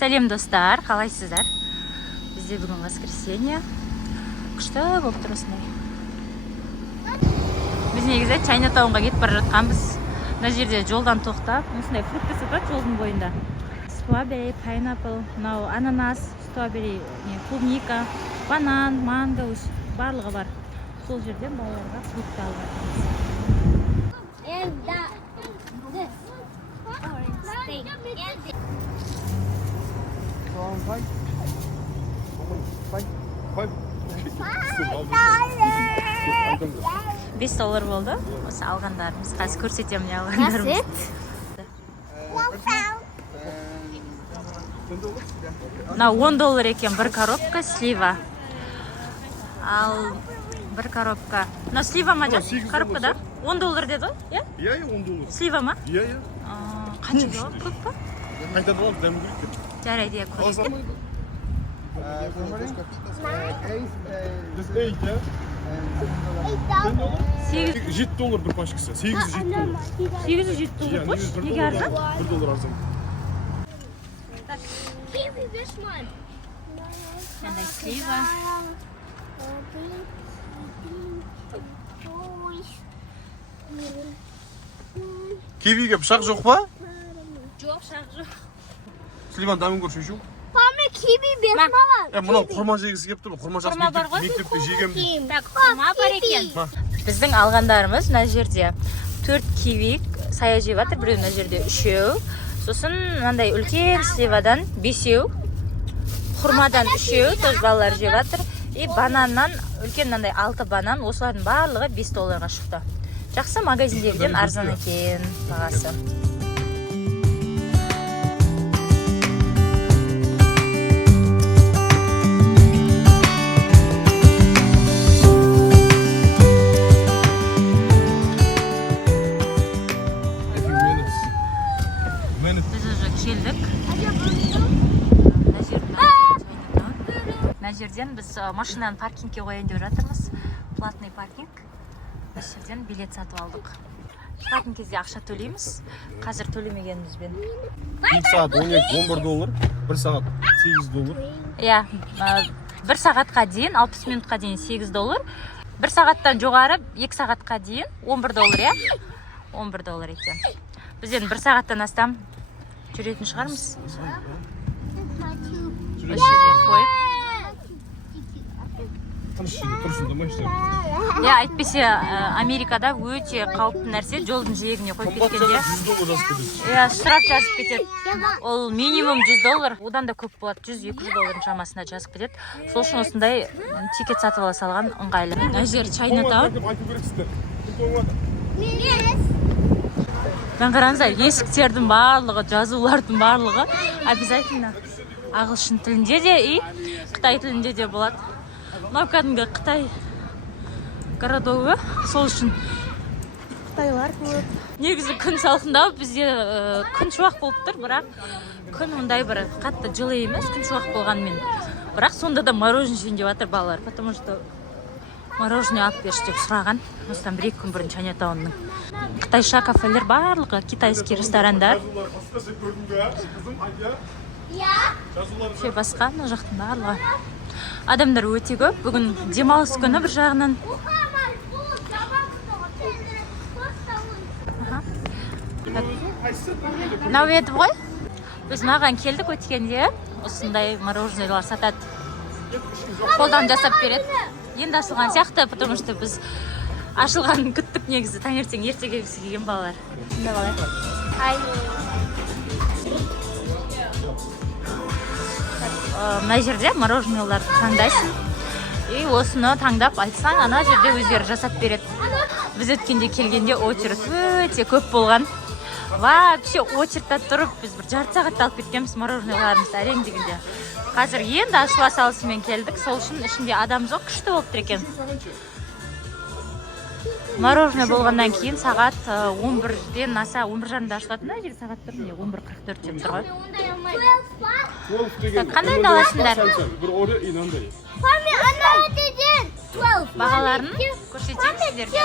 Сәлем достар, қалайсыздар? Бізде бүгін воскресенье. Күшті болып тұр осындай. Біз негізі Чайнатаунға кетіп бара жатқанбыз. Мына жерде жолдан тоқтап, осындай фрукты сатады жолдың бойында. Strawberry, pineapple, мынау ананас, strawberry, клубника, банан, манго, барлығы бар. Сол жерден балаларға фрукты алып жатырмыз. $5 болды. Осы алғандарымыз. Қазір көрсетемін не алғандарымыз. Мына $10 екен бір коробка слива. Ал бір коробка. Мына слива ма жас? Коробка да? $10 деді ғой? Иә, $10. Слива ма? Иә. Қанша болады? Көп па? Қайтадан аламыз, дәмі көрейік. Жарайды, көрейік. $7 бір пачкасы. $807. $807 қош? Неге арзан? $1 арзан. Мынандай слива. Кивиге пышақ жоқ па? Жоқ, пышақ жоқ. Сливан дәмін көрші шу? Киви бес маған. Мұнау құрма жегісі кеп тұр. Құрма жас мектепте жегем дейді. Так, құрма бар екен. Біздің алғандарымыз мына жерде 4 киви сая жеп жатыр, біреу мына жерде 3. Сосын мынандай үлкен сливадан 5, құрмадан 3, тоже балалар жеп жатыр. И бананнан үлкен мынандай 6 банан, осылардың барлығы $5 шықты. Жақсы, магазиндерден арзан екен бағасы. Біз уже келдік. Мына жерден біз машинаны паркингке қояйын деп жатырмыз. Платный паркинг. Мына жерден билет сатып алдық. Шығатын кезде ақша төлейміз. Қазір төлемегенімізбен. 1 сағат $11, 1 сағат $8. Иә, 1 сағатқа дейін, 60 минутқа дейін $8. 1 сағаттан жоғары 2 сағатқа дейін $11, иә? $11 екен. Бізден 1 сағаттан астам жүретін шығармыз. Осы жерден қойып. Иә, әйтпесе Америкада өте қауіпті нәрсе жолдың жиегіне қойып кеткенде. $100 жазып кетеді. Иә, штраф жазып кетеді. Ол минимум $100, одан да көп болады, $100-200 шамасында жазып кетеді. Сол үшін осындай тикет сатып ала салған ыңғайлы. Мына жер Чайнатаун. Мен қараңыздар, есіктердің барлығы, жазулардың барлығы обязательно ағылшын тілінде де и Қытай тілінде де болады. Мынау кәдімгі Қытай городогы, сол үшін Қытайлар көп. Негізі күн салқындау, бізде күн шуақ болып тұр, бірақ күн мұндай бір қатты жылы емес, күн шуақ болғанмен. Бірақ сонда да мороженое жейін деп жатыр балалар, потому что мороженое алып берші деп сұраған. Осыдан 1-2 күн бұрын Чайнатаунның. Қытайша кафелер барлығы, китайский ресторандар. Все басқа, мына жақтың барлығы. Адамдар өте көп. Бүгін демалыс күні бір жағынан. Мынау еді ғой. Біз маған келдік өткенде. Осындай мороженелер сатады. Қолдан жасап береді. Енді ашылған сияқты, потому что біз ашылғанын күттік негізі. Таңертең ерте келгісі келген балалар. Сонда балай. Хай. Мына жерде мороженелерді таңдайсың. И осыны таңдап айтсаң, ана жерде өздері жасап береді. Біз өткенде келгенде очередь өте көп болған. Вообще очередьте тұрып, біз бір жарты сағатта алып кеткенбіз мороженелерімізді әрең дегенде. Қазір енді ашыла салысымен келдік, сол үшін ішінде адам жоқ, күшті болып тұр екен. Мороженое болғаннан кейін сағат 11-ден аса 11:30-да ашылады. Мына жер сағат тұр, 11:44 деп тұр ғой. Қандай аласыңдар? Бағаларын көрсетейін сіздерге.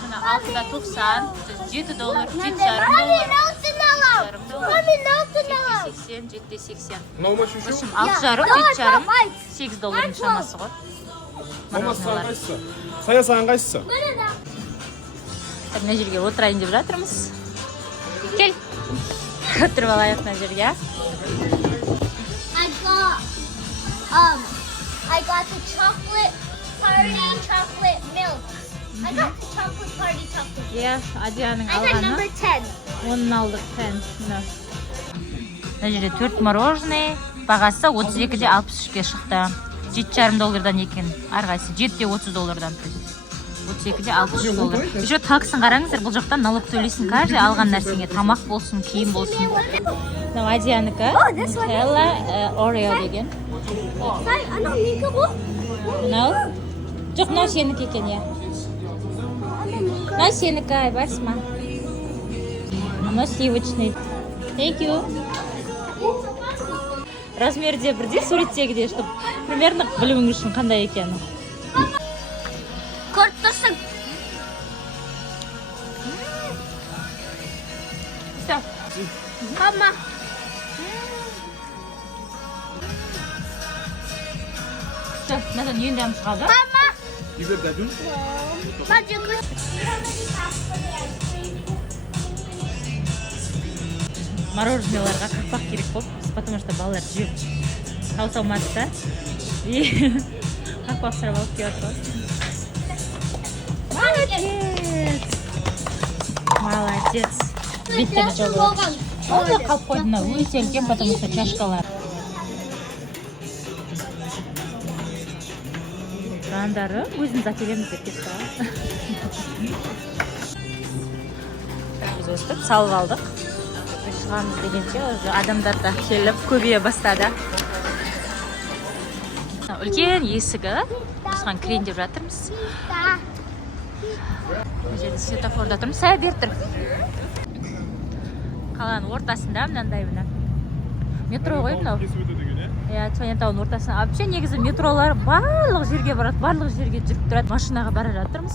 Мына $6.90, $7, $7.50. Mommy, no, no. 80, 780. How much you show? 6,5, No, 7,5, it's 8 доллардың шамасы ғой. Мама саған қайсысы? Сая саған қайсысы? Мына жерге отырайын деп жатырмыз. Кел. Отырып алайық мына жерге. I got the chocolate party chocolate milk. I got the chocolate party chocolate. Иә, Адияның I got number алғаны. 10. Оның алдық пән. Мына жерде 4 мороженое. Бағасы 32-де 63-ге шықты. 7,5 доллардан екен. Арғайсы 7-де 30 доллардан. 32-де 63 доллар. Еще таксын қараңыздар, бұл жақтан налог төлейсің каждый алған нәрсеңе. Тамақ болсын, киім болсын. Мынау Адиянікі. Nutella Oreo деген. Анау неге бұл? Мынау? Жоқ, мынау сенікі екен, иә. Мынау сенікі, Айбарсыма. Мынау сливочный. Thank you. Размерде бірде, суреттегіде, чтобы примерно білуің үшін қандай екені. Көріп тұрсың. Все. Мама. Все, надо үйінден шығады. Мама. Егер дәдін? Мороженеларға қақпақ керек болып, потому что балалар жеп таусалмады да. И қақпақ сұрап алып келіп жатыр. Молодец! Молодец! Беттері жолы. Онда қалып қойды, мына өте үлкен, потому что чашкалар. Рандары өзіміз әкелеміз деп кетті. Біз өстіп салып алдық. Шығамыз дегенше адамдар да келіп көбейе бастады. Үлкен есігі. Осыған кірейін деп жатырмыз. Бұл жерде светофорда тұрмыз. Сәл бер тұр. Қаланың ортасында мынандай мына. Метро ғой мынау. Иә, Чайнатаудың ортасында. Вообще негізі метролар барлық жерге барады, барлық жерге жүріп тұрады. Машинаға бара жатырмыз.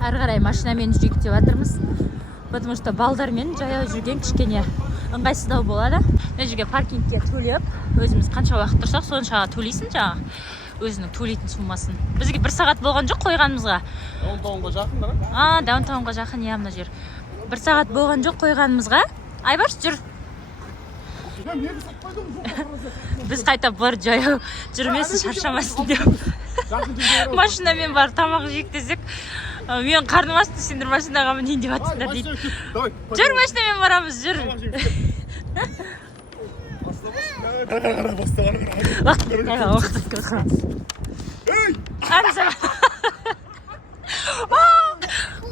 Әрі қарай машинамен жүрейік деп жатырмыз. Потому что балдармен жаяу жүрген кішкене ыңғайсыздау болады. Мына жерге паркингке төлеп, өзіміз қанша уақыт тұрсақ, соншаға төлейсің жаңағы. Өзінің төлейтін суммасын. Бізге 1 сағат болған жоқ қойғанымызға. Даунтаунға жақын да? Даунтаунға жақын, иә, мына жер. 1 сағат болған жоқ қойғанымызға. Айбарш, жүр. Біз қайта бір жаяу жүрмесін, шаршамасын деп. Машинамен бар тамақ жейік десек, мен қарным асты, сендер машинаға мінейін деп жатсыңдар дейді. Жүр, машинамен барамыз, жүр.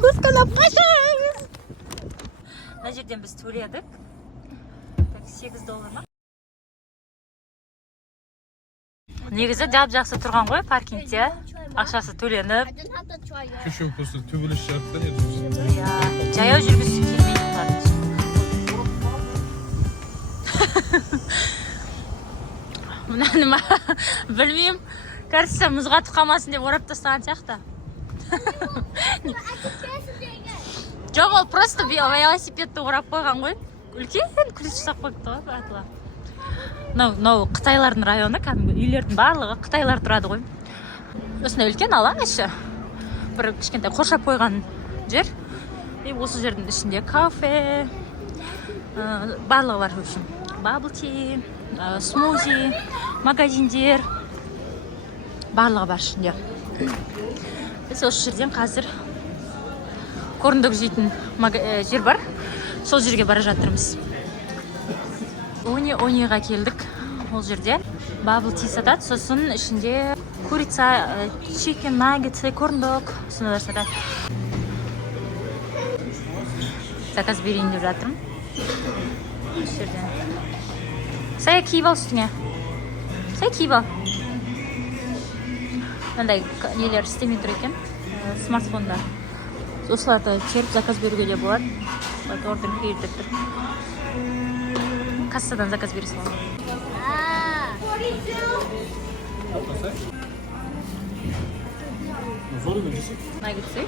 Көскалап қашамыз. Мына жерден біз төледік. 8 доллар ма? Негізі жап жақсы тұрған ғой паркингте. Ақшасы төленіп. Шүші просто төбелес жарықтан еді. Жаяу жүргісі келмейді олардың. Мынаны ма? Білмеймін. Кажется, мұзға тұқамасын деп орап тастаған сияқты. Жоқ, ол просто велосипедті орап қойған ғой. Үлкен күліс жасап қойыпты ғой атыла. Мынау Қытайлардың районы, кәдімгі үйлердің барлығы Қытайлар тұрады ғой. Осындай үлкен алаң іші. Бір кішкентай қоршап қойған жер. И осы жердің ішінде кафе, барлығы бар үшін. Bubble tea, смузи, магазиндер, барлығы бар ішінде. Біз осы жерден қазір корндок жейтін жер бар. Сол жерге бара жатырмыз. Ониға келдік. Ол жерде bubble tea сатады. Сосын ішінде курица, chicken nuggets, корндок, сонда сатады. Заказ берейін деп жатырмын. Осы жерден. Сая киіп ал үстіңе. Сая киіп ал. Мынандай нелер істемей тұр екен. Смартфонда. Осыларды теріп заказ беруге де болады. Орден бердік тұр. Кассадан заказ бере салам. Наггетсы.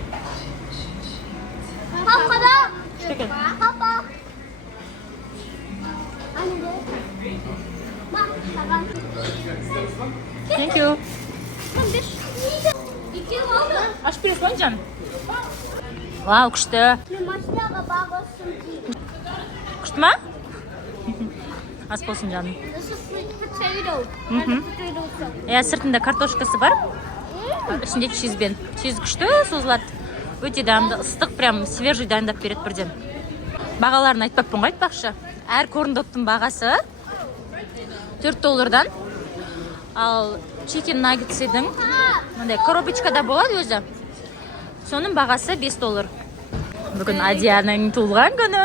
Папа, да? Что это? Папа. Thank you. İki oldu. Ашып бересің ба жан? Вау, күшті. Машинаға бағылсын дейді. Күшті ма? Ас болсын жаным. This is sweet potato. And potato sauce. Иә, сыртында картошкасы бар. Ішінде чизбен. Чиз күшті созылады. Өте дәмді, ыстық, прям свежий дайындап береді бірден. Бағаларын айтпақпын ғой, айтпақшы. Әр корндоктың бағасы $4. Ал чикен наггетсидің мындай коробочкада болады өзі. Соның бағасы $5. Бүгін Адияның туылған күні.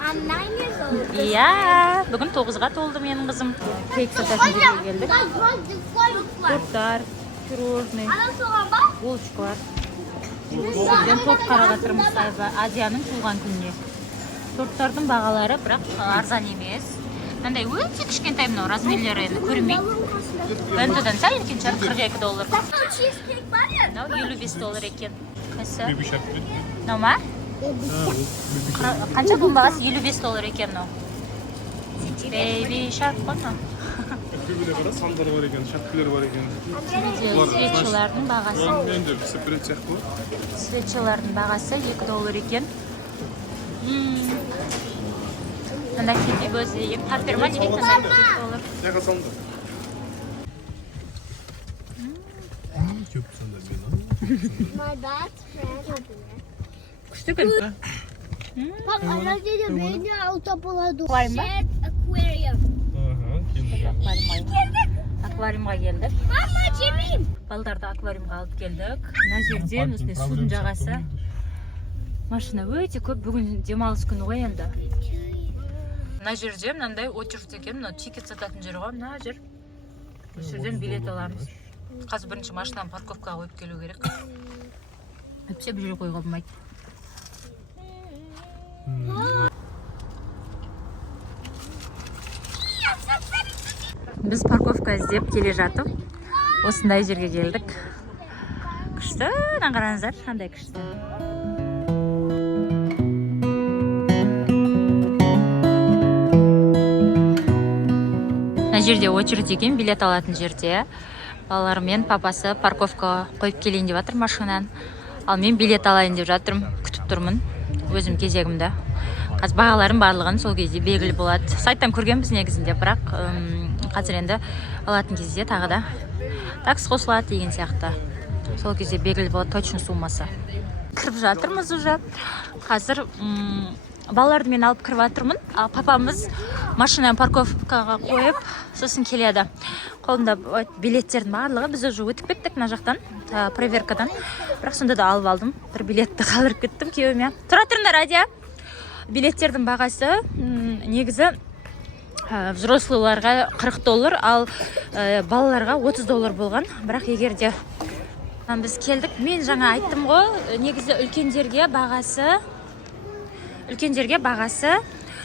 I'm 9 years old. Иә, бүгін 9-ға толды менің қызым. Кейк сататын жерге келдік. Торттар, пирожный, Ана соған ба? булочкалар. Бізден торт қарап жатырмыз Азияның туылған күніне. Торттардың бағалары бірақ арзан емес. Мынандай өте кішкентай мынау размерлері енді көрмейді. Бентодан сәл үлкен шығар $42. Cheesecake бар ya. Мынау $55 екен. Қайсы? Baby shark. Мынау ма? Қанша бұның бағасы? $55 екен мынау. Baby shark қой мынау. Көбіне қара сандар бар екен, шапкілер бар екен. Свечалардың бағасы. Енді сепарат сияқты ғой. Свечалардың бағасы $2 екен. Мында кеде көзі егіп таппер ма деген $2. Яға сандар. Көп сандар мен. My best friend. Күшті күн. Bak ana dedi beni autobuladı. Var mı? Aquarium. Аквариумға келдік. Mama Jimmy. Балдарды аквариумға алып келдік. Мына жерден осындай судың жағасы. Машина өте көп. Бүгін демалыс күні ғой енді. Мына жерде мынандай очередь екен. Мына тикет сататын жер ғой. Мына жер. Осы жерден билет аламыз. Қазір бірінші машинаны парковкаға қойып келу керек. Өтсе бір жерге қойға болмайды. Біз парковка іздеп келе жатып, осындай жерге келдік. Күшті, қараңыздар, қандай күшті. Мына жерде очередь екен, билет алатын жерде. Балалар мен папасы парковка қойып келейін деп жатыр машинаны. Ал мен билет алайын деп жатырмын, күтіп тұрмын өзім кезегімді. Қазір бағаларын барлығын сол кезде белгілі болады. Сайттан көргенбіз негізінде, бірақ қазір енді алатын кезде тағы да такс қосылады деген сияқты. Сол кезде белгілі болады точно суммасы. Кіріп жатырмыз уже. Қазір балаларды мен алып кіріп жатырмын. Папамыз машинаны парковкаға қойып, сосын келеді. Қолында билеттердің барлығы, біз уже өтіп кеттік мына жақтан, проверкадан. Бірақ сонда да алып алдым. Бір билетті қалдырып кеттім күйеуіме. Тұра тұрыңдар, Адия. Билеттердің бағасы негізі взрослыларға $40, ал балаларға $30 болған. Бірақ егерде біз келдік, мен жаңа айттым ғой, негізі үлкендерге бағасы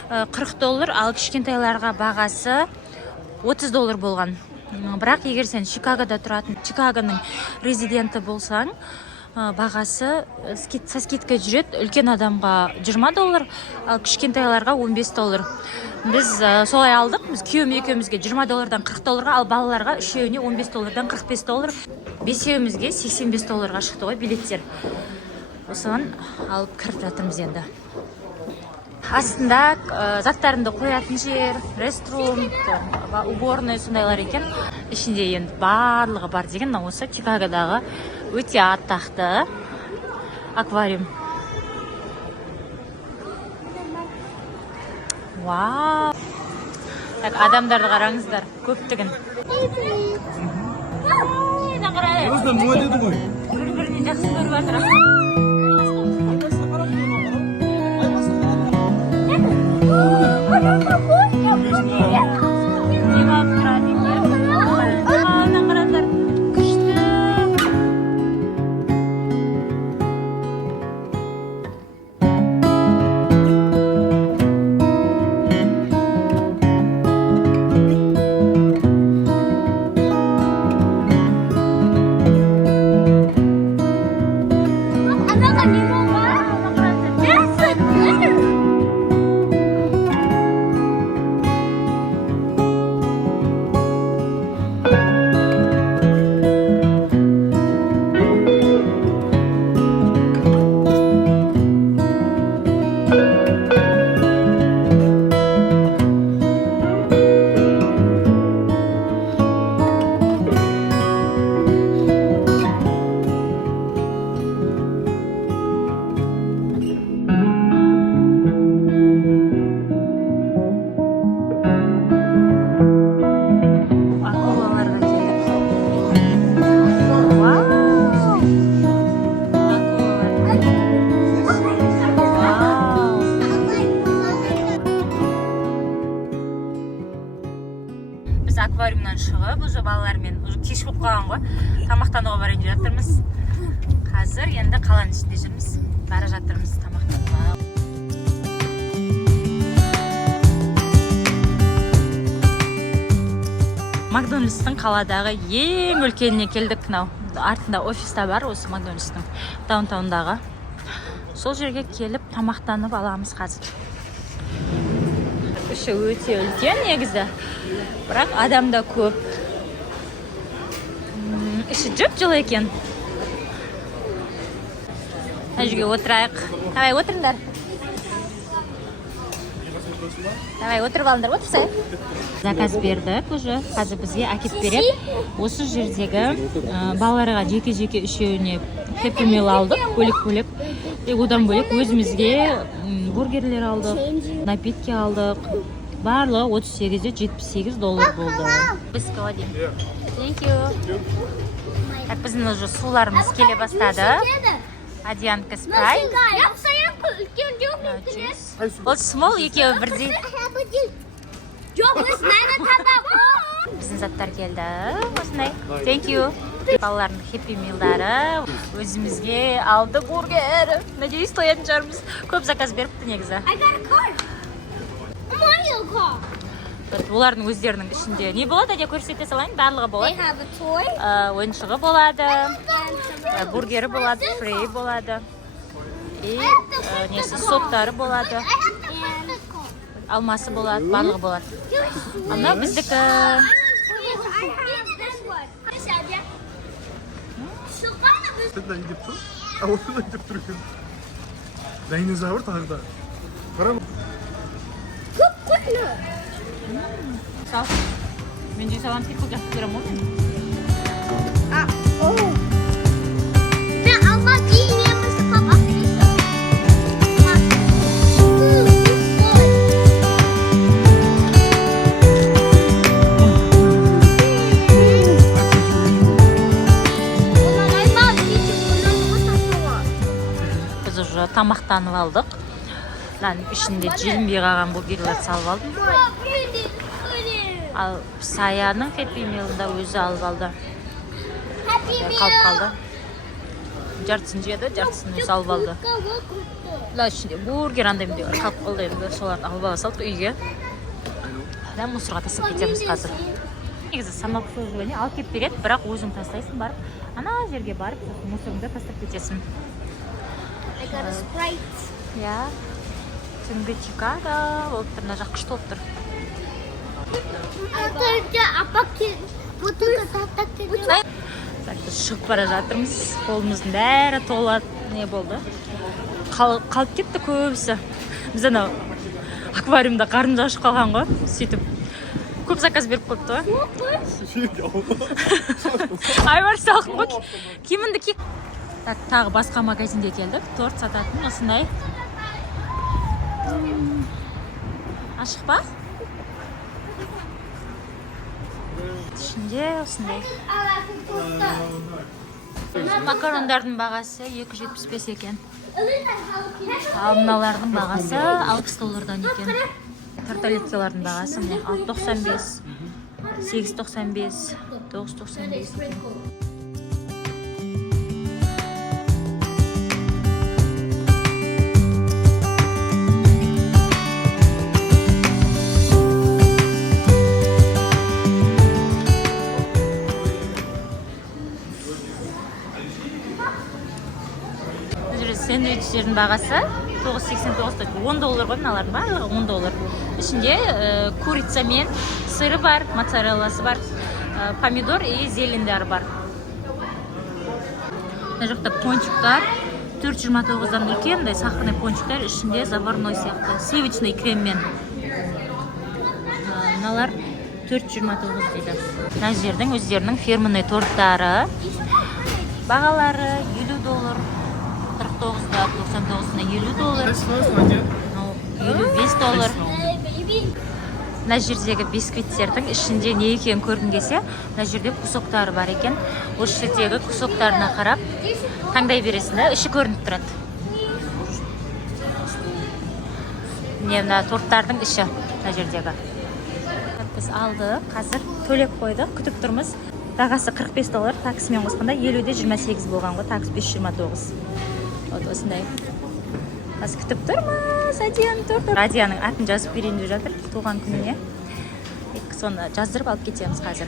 $40, ал кішкентайларға бағасы $30 болған. Бірақ егер сен Чикагода тұратын, Чикагоның резиденті болсаң, бағасы со скидкой жүреді. Үлкен адамға $20, ал кішкентайларға $15. Біз солай алдық. Біз күйеуім екеумізге $20-дан $40-ға, ал балаларға үшеуіне $15-дан $45. Бесеуімізге $85-ға шықты ғой билеттер. Осыған алып кіріп жатырмыз енді. Астында заттарымды қоятын жер, реструм, уборный сондайлар екен. Ішінде енді барлығы бар деген, осы Чикагодағы өте атақты аквариум. Вау! Так, адамдарды қараңыздар, көптігін. Өзінен мұға деді ғой. Бір-біріне жақсы көріп жатыр. біз аквариумнан шығып уже балалармен уже кеш болып қалған ғой, тамақтануға барайын деп жатырмыз. Қазір енді қаланың ішінде жүрміз, бара жатырмыз тамақтануға. Макдональдстың қаладағы ең үлкеніне келдік. Мынау артында офиста бар, осы Макдональдстың даунтаундағы. Сол жерге келіп тамақтанып аламыз қазір. Іші өте үлкен негізі, бірақ адамда көп. Іші жып-жылы екен. Мына жерге отырайық. Давай отырыңдар. Давай отырып алыңдар, отырсай. Заказ бердік уже. Қазір бізге әкеп береді. Осы жердегі балаларға жеке-жеке үшеуіне Happy Meal алдық, бөлек-бөлек. Одан бөлек өзімізге бургерлер алдық, напитки алдық. Барлығы 38-78 доллар болды. Біз қаладим. Thank you. Так, біздің уже суларымыз келе бастады. Адианка спрайт. Ол смол екеуі бірдей. Біздің заттар келді. Осындай. Thank you. Балалардың Happy Meal'дары. Өзімізге алды бургер. Надеюсь, тоятын шығармыз. Көп заказ беріпті негізі. Олардың өздерінің ішінде не болады деп көрсете салайын, барлығы болады. Ойыншығы болады, бургері болады, фрей болады. Несі соктары болады. Алмасы болады, барлығы болады. Ана біздікі. Дайнозавр тағы да. Қарам. Сал. Мен жей салам тек жақсы көрем ғой. Біз уже тамақтанып алдық. Ішінде желінбей қалған бургерлер салып алдым. Ал Саяның Happy Meal'ында өзі алып алды. Қалып қалды. Жартысын жеді, жартысын өзі алып алды. Ішінде бургер андайым деп қалып қалды енді. Соларды алып ала салдық үйге. Мусорға тастап кетеміз қазір. Негізі самообслуживание алып кеп береді, бірақ өзің тастайсың барып. Ана жерге барып мусорыңды тастап кетесің. Я. Түнгі Чикаго болып тұр, мына жақ күшті болып тұр. Шығып бара жатырмыз. Қолымыздың бәрі толы не болды. Қалып кетті көбісі. Біз анау аквариумда қарнымыз ашып қалған ғой. Сөйтіп көп заказ беріп қойыпты ғой. Айбар салқын ғой. Киімінді ки. Тағы басқа магазинге келдік. Торт сататын осындай. Ашық ба? Ішінде осындай. Макарондардың бағасы 275 екен. Ал мыналардың бағасы 60 доллардан екен. Тарталеткалардың бағасы 6.95, 8.95, 9.95 екен. Сэндвичтердің бағасы 9.89, 10 доллар ғой, мыналардың барлығы 10 доллар. Ішінде курица мен сыры бар, моцарелласы бар, помидор и зелендері бар. Мына жақта пончиктар 4.29-дан үлкен, сахарный пончиктар, ішінде заварной сияқты, сливочный креммен. Мыналар 4.29 дейді. Мына жердің өздерінің фирменный торттары. Бағалары 50 доллар. 49-да, 99-на 50 доллар, 55 доллар. Мына жердегі бисквиттердің ішінде не екенін көргің келсе, мына жерде кусоктары бар екен. Осы жердегі кусоктарына қарап таңдай бересің да, іші көрініп тұрады. Мына торттардың іші мына жердегі. Біз алдық, қазір төлеп қойдық, күтіп тұрмыз. Бағасы $45, таксымен қосқанда 50-де 28 болған ғой, такс 529. Вот осындай. Қазір күтіп тұрмыз, Адияны тұрды. Адияның атын жазып берейін деп жатыр, туған күніне. Соны жаздырып алып кетеміз қазір.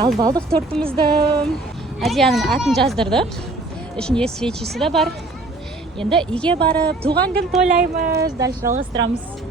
Алып алдық тортымызды. Адияның атын жаздырдық. Ішінде свечесі де бар. Енді үйге барып туған күн тойлаймыз. Дальше жалғастырамыз.